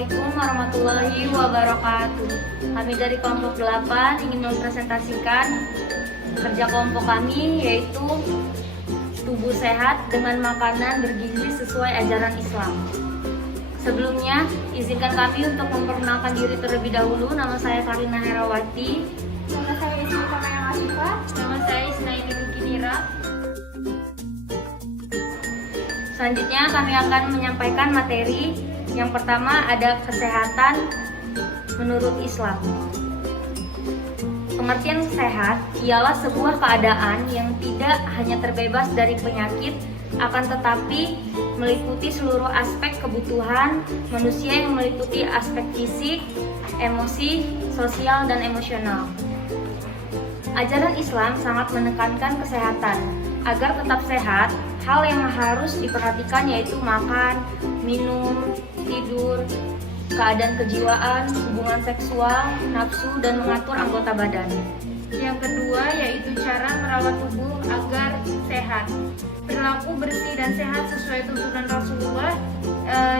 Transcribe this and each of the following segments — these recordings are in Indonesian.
Assalamualaikum warahmatullahi wabarakatuh. Kami dari kelompok 8 ingin mempresentasikan kerja kelompok kami, yaitu tubuh sehat dengan makanan bergizi sesuai ajaran Islam. Sebelumnya, izinkan kami untuk memperkenalkan diri terlebih dahulu. Nama saya Karina Herawati. Nama saya Ismi Kamayang Asifah. Nama saya Isnaini Kinira. Selanjutnya kami akan menyampaikan materi. Yang pertama ada kesehatan menurut Islam. Pengertian sehat ialah sebuah keadaan yang tidak hanya terbebas dari penyakit, akan tetapi meliputi seluruh aspek kebutuhan manusia yang meliputi aspek fisik, emosi, sosial, dan emosional. Ajaran Islam sangat menekankan kesehatan. Agar tetap sehat, hal yang harus diperhatikan yaitu makan, minum, tidur, keadaan kejiwaan, hubungan seksual, nafsu, dan mengatur anggota badan. Yang kedua yaitu cara merawat tubuh agar sehat. Berlaku bersih dan sehat sesuai tuntunan Rasulullah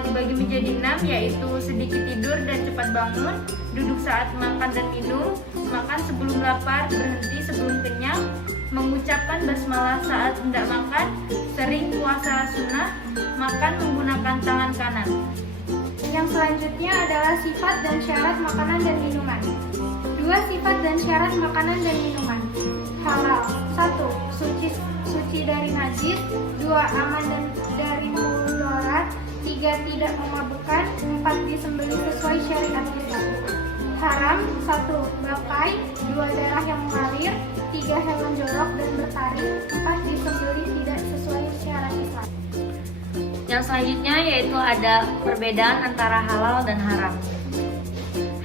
dibagi menjadi 6, yaitu sedikit tidur dan cepat bangun, duduk saat makan dan minum, makan sebelum lapar, berhenti sebelum kenyang, mengucapkan basmalah saat hendak makan, sering puasa sunnah, makan menggunakan tangan kanan. Yang selanjutnya adalah sifat dan syarat makanan dan minuman. 2 sifat dan syarat makanan dan minuman. Halal. 1. Suci dari najis. 2. Aman dan dari mudarat. 3. Tidak memabukkan. 4. Disembelih sesuai syariat Islam. Haram. 1. Bangkai. 2. Darah yang mengalir. 3. Hewan jorok dan bertaring. 4. Disembelih tidak sesuai syariat Islam. Yang selanjutnya yaitu ada perbedaan antara halal dan haram.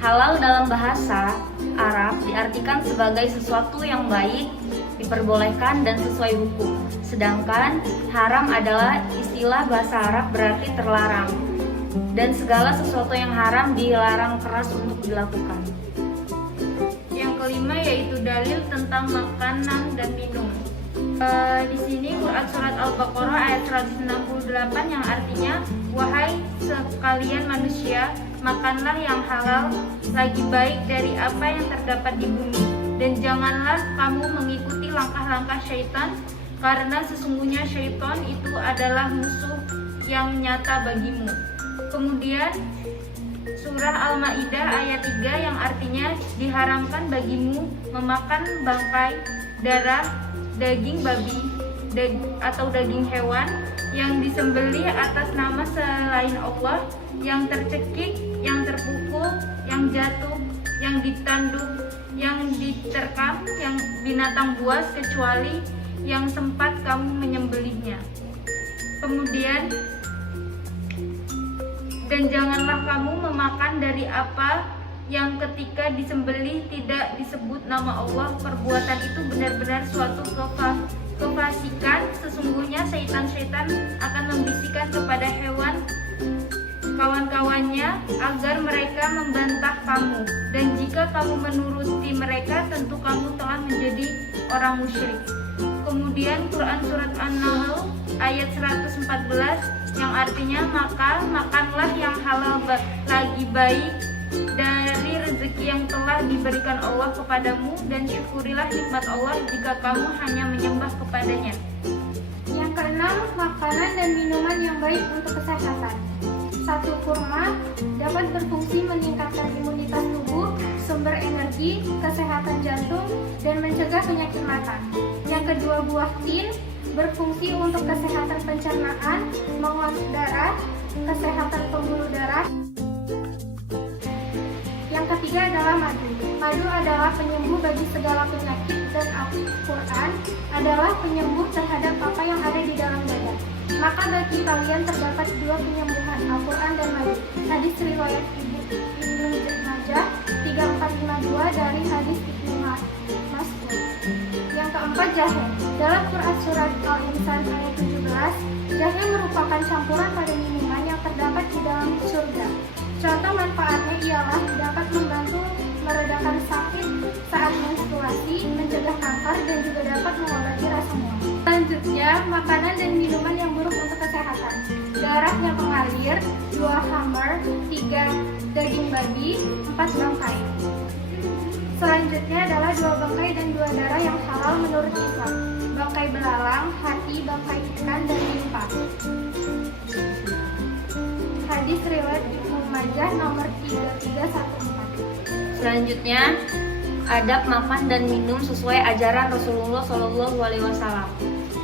Halal dalam bahasa Arab diartikan sebagai sesuatu yang baik, diperbolehkan dan sesuai hukum. Sedangkan haram adalah istilah bahasa Arab berarti terlarang. Dan segala sesuatu yang haram dilarang keras untuk dilakukan. Yang kelima yaitu dalil tentang makanan dan minum. Di sini Quran surat Al-Baqarah ayat 168 yang artinya, wahai sekalian manusia, makanlah yang halal lagi baik dari apa yang terdapat di bumi, dan janganlah kamu mengikuti langkah-langkah syaitan, karena sesungguhnya syaitan itu adalah musuh yang nyata bagimu. Kemudian surah Al-Maidah ayat 3 yang artinya, diharamkan bagimu memakan bangkai, darah, daging babi atau daging hewan yang disembelih atas nama selain Allah, yang tercekik, yang terpukul, yang jatuh, yang ditanduk, yang diterkam, yang binatang buas, kecuali yang sempat kamu menyembelihnya. Kemudian, dan janganlah kamu memakan dari apa yang ketika disembelih tidak disebut nama Allah. Perbuatan itu benar-benar suatu kefasikan. Sesungguhnya syaitan-syaitan akan membisikkan kepada hewan kawan-kawannya agar mereka membantah kamu, dan jika kamu menuruti mereka, tentu kamu telah menjadi orang musyrik. Kemudian Quran surat An-Nahl ayat 114 yang artinya, maka makanlah yang halal lagi baik dari rezeki yang telah diberikan Allah kepadamu, dan syukurilah nikmat Allah jika kamu hanya menyembah kepadanya. Yang keenam, makanan dan minuman yang baik untuk kesehatan. 1. Kurma dapat berfungsi meningkatkan imunitas tubuh, sumber energi, kesehatan jantung, dan mencegah penyakit mata. Yang kedua, buah tin berfungsi untuk kesehatan pencernaan, mengurangi darah, kesehatan pembuluh darah. Yang ketiga adalah madu. Madu adalah penyembuh bagi segala penyakit, dan Al-Quran adalah penyembuh terhadap apa yang ada di dalam dada. Maka bagi kalian terdapat 2 penyembuhan, Al-Quran dan madu. Hadis riwayat Ibnu Majah 3452 dari hadis Ibnu Mas'ud. Yang keempat, jahe. Dalam Quran surat Al-Insan ayat 17, jahe merupakan campuran pada minuman yang terdapat di dalam surga. Contoh manfaatnya ialah dapat membantu meredakan sakit saat menstruasi, mencegah kanker, dan juga dapat mengobati rasa mual. Selanjutnya, makanan dan minuman yang buruk untuk kesehatan. darahnya mengalir, 2 hammer, 3 daging babi, 4 bangkai. Selanjutnya adalah 2 bangkai dan 2 darah yang halal menurut Islam. Bangkai belalang, hati, bangkai ikan, dan limpa. Hadis riwayat Ibnu Majah nomor 3314. Selanjutnya, adab makan dan minum sesuai ajaran Rasulullah SAW.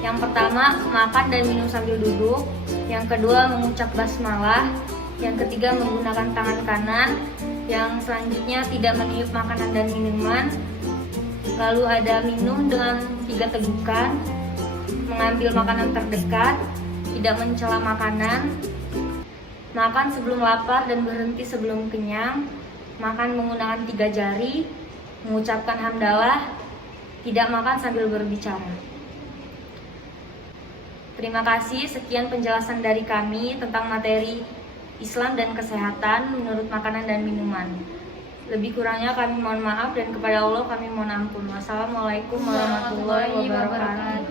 Yang pertama, makan dan minum sambil duduk. Yang kedua, mengucap basmalah. Yang ketiga, menggunakan tangan kanan. Yang selanjutnya, tidak meniup makanan dan minuman. Lalu ada minum dengan 3 tegukan, mengambil makanan terdekat, tidak mencela makanan, makan sebelum lapar dan berhenti sebelum kenyang, makan menggunakan 3 jari, mengucapkan hamdalah, tidak makan sambil berbicara. Terima kasih, sekian penjelasan dari kami tentang materi Islam dan kesehatan menurut makanan dan minuman. Lebih kurangnya kami mohon maaf dan kepada Allah kami mohon ampun. Wassalamualaikum warahmatullahi wabarakatuh.